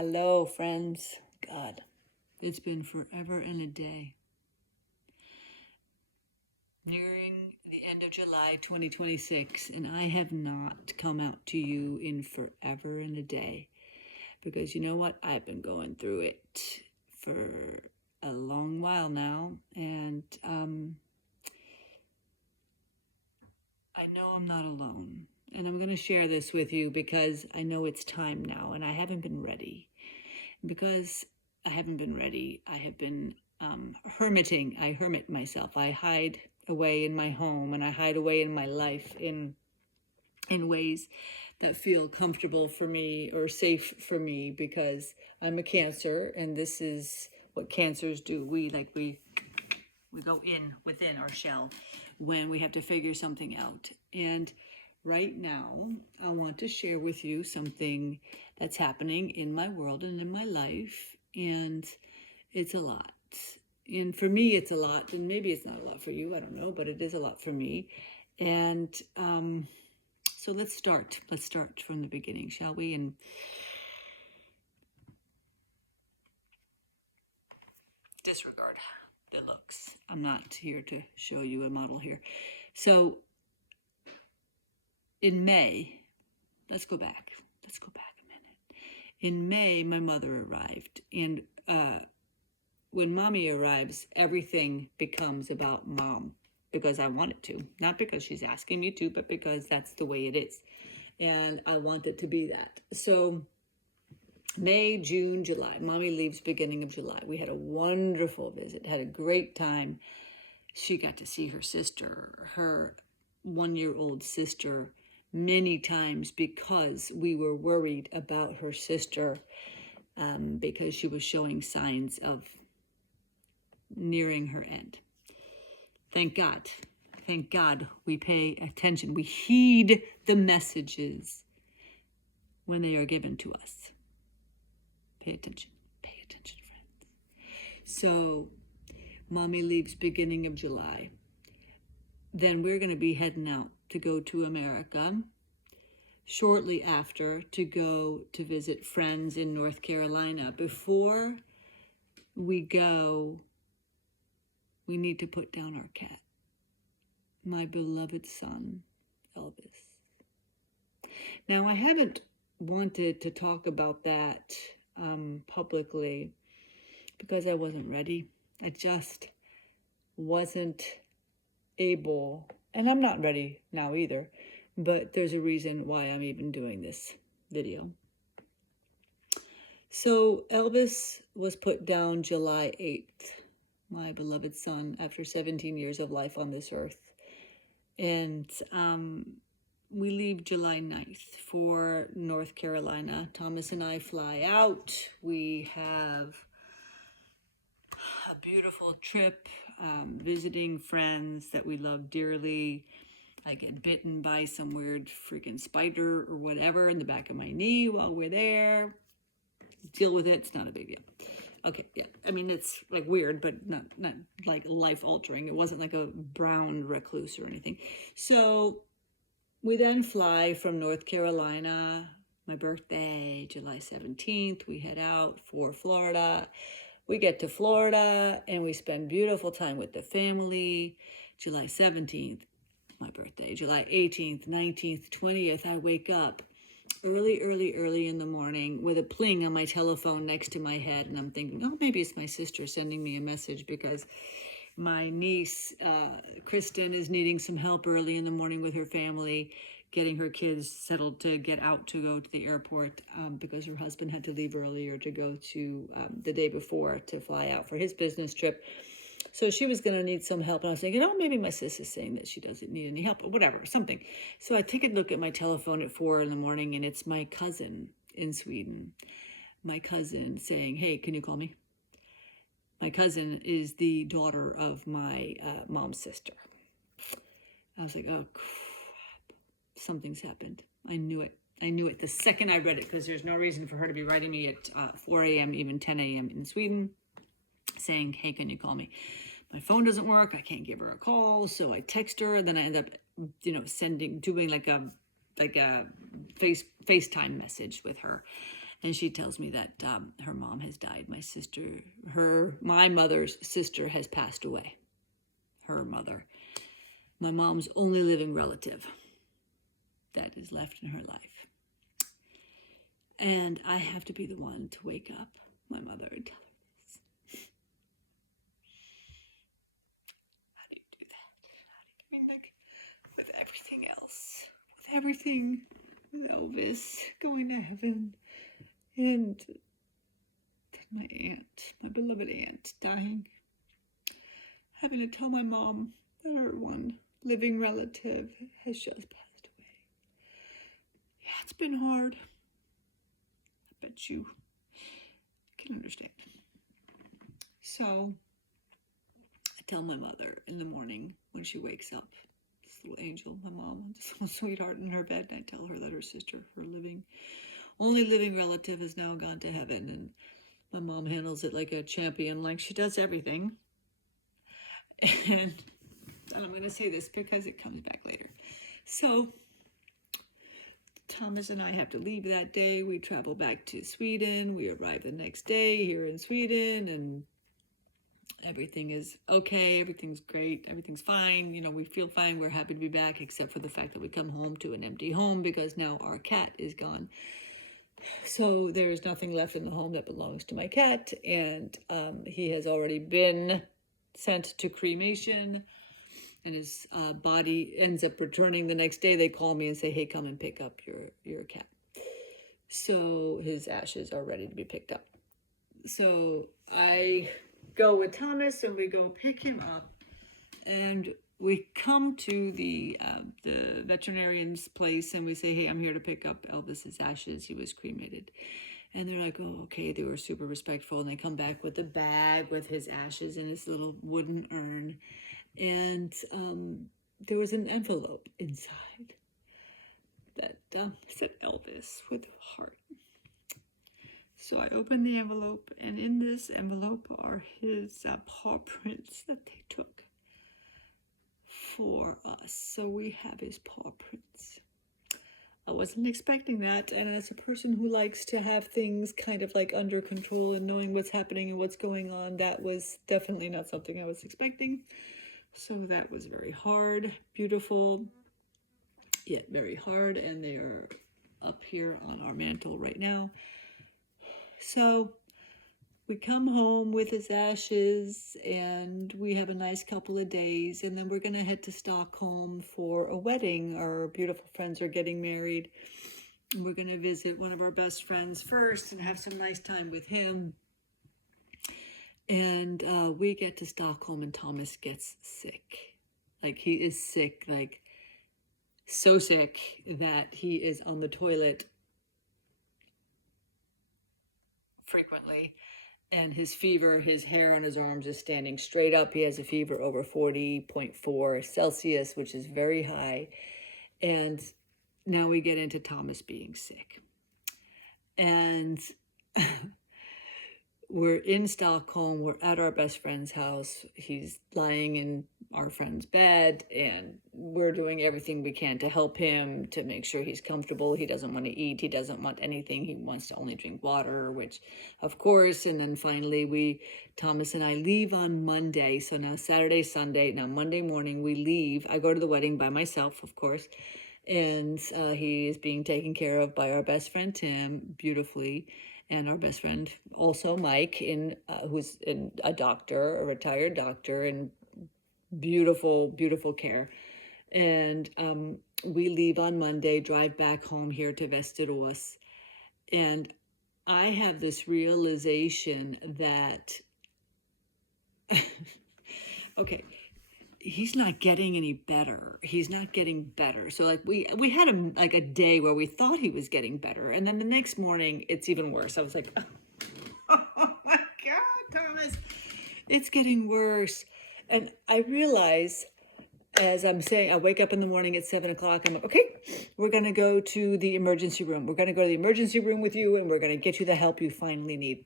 Hello, friends. God, it's been forever and a day. Nearing the end of July 2026, and I have not come out to you in forever and a day. Because you know what? I've been going through it for a long while now, and I know I'm not alone. And I'm going to share this with you because I know it's time now, and I haven't been ready. Because I haven't been ready, I have been hermiting. I hermit myself. I hide away in my home, and I hide away in my life in ways that feel comfortable for me or safe for me, because I'm a Cancer, and this is what Cancers do. We go in within our shell when we have to figure something out. And right now, I want to share with you something that's happening in my world and in my life, and it's a lot. And for me, it's a lot, and maybe it's not a lot for you, I don't know, but it is a lot for me. And so let's start. Let's start from the beginning, shall we? And disregard the looks. I'm not here to show you a model here. So in May, let's go back a minute. In May, my mother arrived, and when mommy arrives, everything becomes about mom, because I want it to, not because she's asking me to, but because that's the way it is, and I want it to be that. So May, June, July. Mommy leaves beginning of July. We had a wonderful visit, had a great time. She got to see her sister, her 1-year-old sister, many times, because we were worried about her sister, because she was showing signs of nearing her end. Thank God we pay attention. We heed the messages when they are given to us. Pay attention, friends. So mommy leaves beginning of July. Then we're going to be heading out to go to America shortly after, to go to visit friends in North Carolina. Before we go, we need to put down our cat, my beloved son, Elvis. Now, I haven't wanted to talk about that publicly because I wasn't ready. I just wasn't able, and I'm not ready now either, but there's a reason why I'm even doing this video. So Elvis was put down July 8th, my beloved son, after 17 years of life on this earth. And we leave July 9th for North Carolina. Thomas and I fly out. We have a beautiful trip, visiting friends that we love dearly. I get bitten by some weird freaking spider or whatever in the back of my knee while we're there. Deal with it. It's not a big deal. Okay, yeah. I mean, it's like weird, but not like life altering. It wasn't like a brown recluse or anything. So we then fly from North Carolina, my birthday, July 17th. We head out for Florida. We get to Florida and we spend beautiful time with the family. July 17th, my birthday. July 18th, 19th, 20th, I wake up early in the morning with a pling on my telephone next to my head, and I'm thinking, oh, maybe it's my sister sending me a message because my niece, Kristen, is needing some help early in the morning with her family, getting her kids settled to get out to go to the airport, because her husband had to leave earlier to go to the day before to fly out for his business trip. So she was going to need some help. And I was thinking, oh, maybe my sister's saying that she doesn't need any help or whatever, something. So I take a look at my telephone at 4 in the morning, and it's my cousin in Sweden. My cousin saying, hey, can you call me? My cousin is the daughter of my mom's sister. I was like, oh, crap. Something's happened. I knew it. The second I read it, because there's no reason for her to be writing me at 4 a.m., even 10 a.m. in Sweden, saying, hey, can you call me? My phone doesn't work. I can't give her a call. So I text her. Then I end up, doing like a FaceTime message with her. And she tells me that her mom has died. My mother's sister has passed away. Her mother. My mom's only living relative that is left in her life. And I have to be the one to wake up my mother and tell her this. How do you do that? I mean, like, with everything else, with everything, with Elvis going to heaven, and my aunt, my beloved aunt, dying, having to tell my mom that her one living relative has just passed away. Yeah, it's been hard. I bet you can understand. So I tell my mother in the morning when she wakes up, this little angel, my mom, this little sweetheart in her bed, and I tell her that her sister, her only living relative, has now gone to heaven, and my mom handles it like a champion, like she does everything. And I'm going to say this because it comes back later. So Thomas and I have to leave that day. We travel back to Sweden. We arrive the next day here in Sweden, and everything is okay. Everything's great. Everything's fine. You know, we feel fine. We're happy to be back, except for the fact that we come home to an empty home because now our cat is gone. So there is nothing left in the home that belongs to my cat, and he has already been sent to cremation, and his body ends up returning the next day. They call me and say, hey, come and pick up your cat. So his ashes are ready to be picked up. So I go with Thomas and we go pick him up, and we come to the veterinarian's place and we say, hey, I'm here to pick up Elvis's ashes. He was cremated. And they're like, oh, okay. They were super respectful. And they come back with a bag with his ashes in his little wooden urn. And there was an envelope inside that said Elvis with a heart. So I opened the envelope, and in this envelope are his paw prints that they took for us. So we have his paw prints. I wasn't expecting that, and as a person who likes to have things kind of like under control and knowing what's happening and what's going on, that was definitely not something I was expecting. So that was very hard, beautiful, yet very hard, and they are up here on our mantle right now. So we come home with his ashes, and we have a nice couple of days, and then we're going to head to Stockholm for a wedding. Our beautiful friends are getting married, and we're going to visit one of our best friends first and have some nice time with him. And we get to Stockholm, and Thomas gets sick. Like, he is sick, like so sick that he is on the toilet frequently. And his fever, his hair on his arms is standing straight up. He has a fever over 40.4 Celsius, which is very high. And now we get into Thomas being sick. And we're in Stockholm. We're at our best friend's house. He's lying in our friend's bed, and we're doing everything we can to help him, to make sure he's comfortable. He doesn't want to eat. He doesn't want anything. He wants to only drink water, which, of course. And then finally, Thomas and I leave on Monday. So now Saturday, Sunday. Now Monday morning we leave. I go to the wedding by myself, of course. And he is being taken care of by our best friend, Tim, beautifully. And our best friend, also Mike, who's a doctor, a retired doctor, and beautiful, beautiful care. And we leave on Monday, drive back home here to Västerås. And I have this realization that, okay, he's not getting any better. He's not getting better. So like we had a day where we thought he was getting better, and then the next morning it's even worse. I was like, oh my God, Thomas, it's getting worse. And I realize, as I'm saying, I wake up in the morning at 7 o'clock. I'm like, okay, we're going to go to the emergency room. We're going to go to the emergency room with you, and we're going to get you the help you finally need.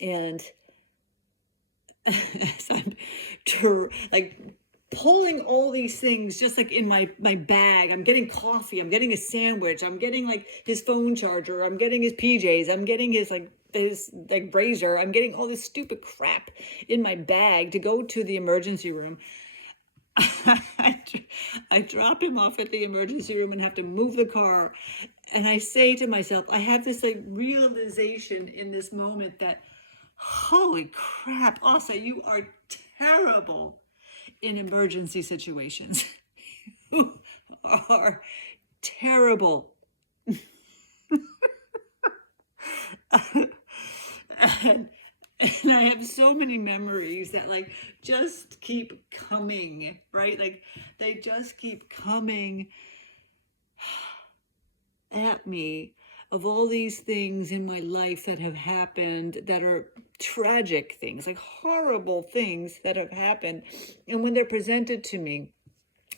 And as I'm like pulling all these things just like in my bag. I'm getting coffee, I'm getting a sandwich, I'm getting like his phone charger, I'm getting his PJs, I'm getting his razor, I'm getting all this stupid crap in my bag to go to the emergency room. I drop him off at the emergency room and have to move the car. And I say to myself, I have this like realization in this moment that, holy crap, Asa, you are terrible in emergency situations. You are terrible. and, and I have so many memories that like just keep coming, right? Like they just keep coming at me, of all these things in my life that have happened that are tragic things, like horrible things that have happened. And when they're presented to me,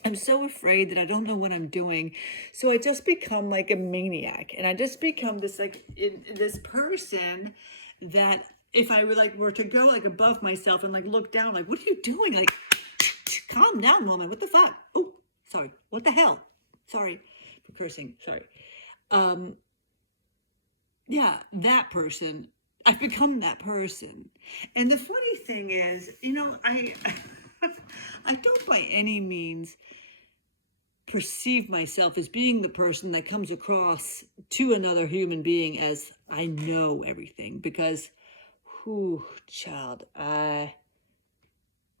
I'm so afraid that I don't know what I'm doing. So I just become like a maniac, and I just become this this person that if I were to go like above myself and like look down, like, what are you doing? Like, calm down, woman. What the fuck? Oh, sorry. What the hell? Sorry for cursing. Sorry. Yeah, that person. I've become that person. And the funny thing is, I don't by any means perceive myself as being the person that comes across to another human being as I know everything, because, child, I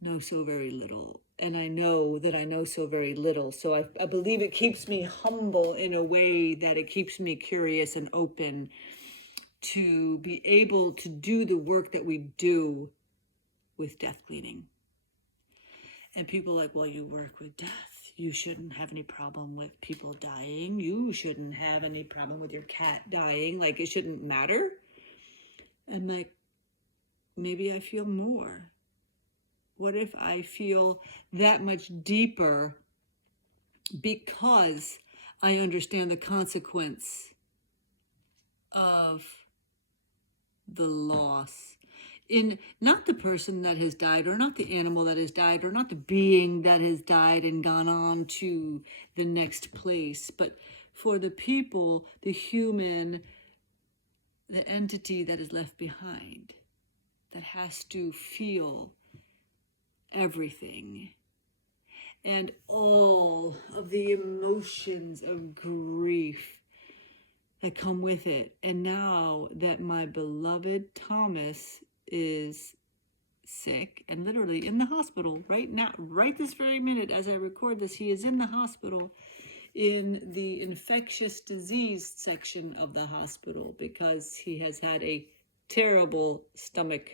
know so very little. And I know that I know so very little. So I believe it keeps me humble in a way that it keeps me curious and open to be able to do the work that we do with death cleaning. And people are like, well, you work with death. You shouldn't have any problem with people dying. You shouldn't have any problem with your cat dying. Like, it shouldn't matter. And like, maybe I feel more. What if I feel that much deeper because I understand the consequence of the loss in not the person that has died, or not the animal that has died, or not the being that has died and gone on to the next place, but for the people, the human, the entity that is left behind, that has to feel everything and all of the emotions of grief that come with it. And now that my beloved Thomas is sick and literally in the hospital right now, right this very minute as I record this, he is in the hospital, in the infectious disease section of the hospital, because he has had a terrible stomach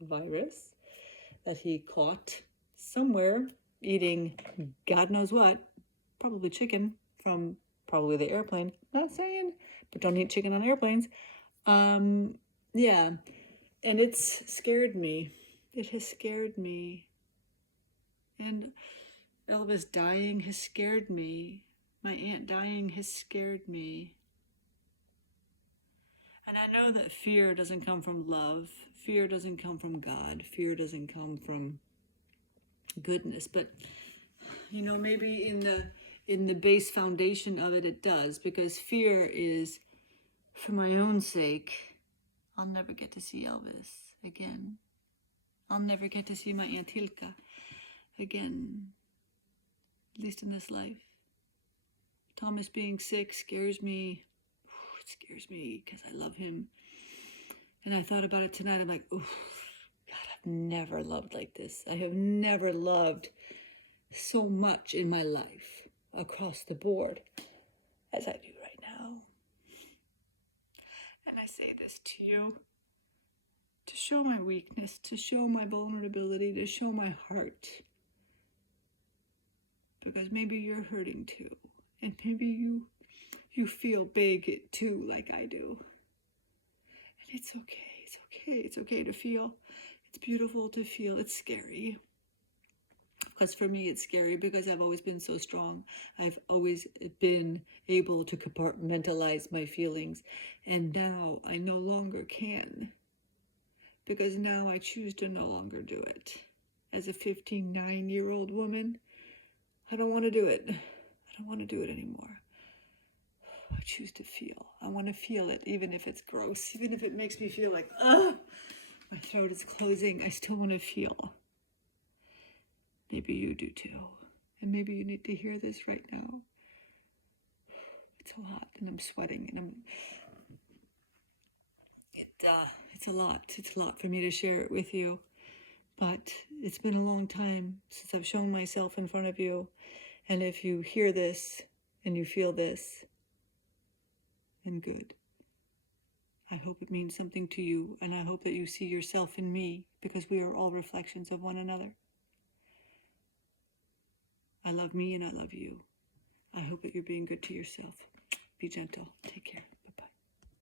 virus that he caught somewhere eating God knows what, probably chicken from probably the airplane. Not saying, but don't eat chicken on airplanes. Yeah, and it's scared me. It has scared me. And Elvis dying has scared me. My aunt dying has scared me. And I know that fear doesn't come from love. Fear doesn't come from God. Fear doesn't come from goodness. But, maybe in the base foundation of it, it does. Because fear is, for my own sake, I'll never get to see Elvis again. I'll never get to see my Aunt Hilka again, at least in this life. Thomas being sick scares me. It scares me because I love him. And I thought about it tonight. I'm like, God, I've never loved like this. I have never loved so much in my life across the board as I do right now. And I say this to you to show my weakness, to show my vulnerability, to show my heart. Because maybe you're hurting too. And maybe you feel big too, like I do. And it's okay. It's okay. It's okay to feel. It's beautiful to feel. It's scary. Because for me, it's scary because I've always been so strong. I've always been able to compartmentalize my feelings. And now I no longer can. Because now I choose to no longer do it. as a 59-year-old woman. I don't want to do it. I don't want to do it anymore. I choose to feel. I want to feel it, even if it's gross, even if it makes me feel like, ugh, my throat is closing. I still want to feel. Maybe you do too. And maybe you need to hear this right now. It's a lot, and I'm sweating, and it's a lot. It's a lot for me to share it with you. But it's been a long time since I've shown myself in front of you. And if you hear this and you feel this, then good. I hope it means something to you, and I hope that you see yourself in me, because we are all reflections of one another. I love me and I love you. I hope that you're being good to yourself. Be gentle. Take care.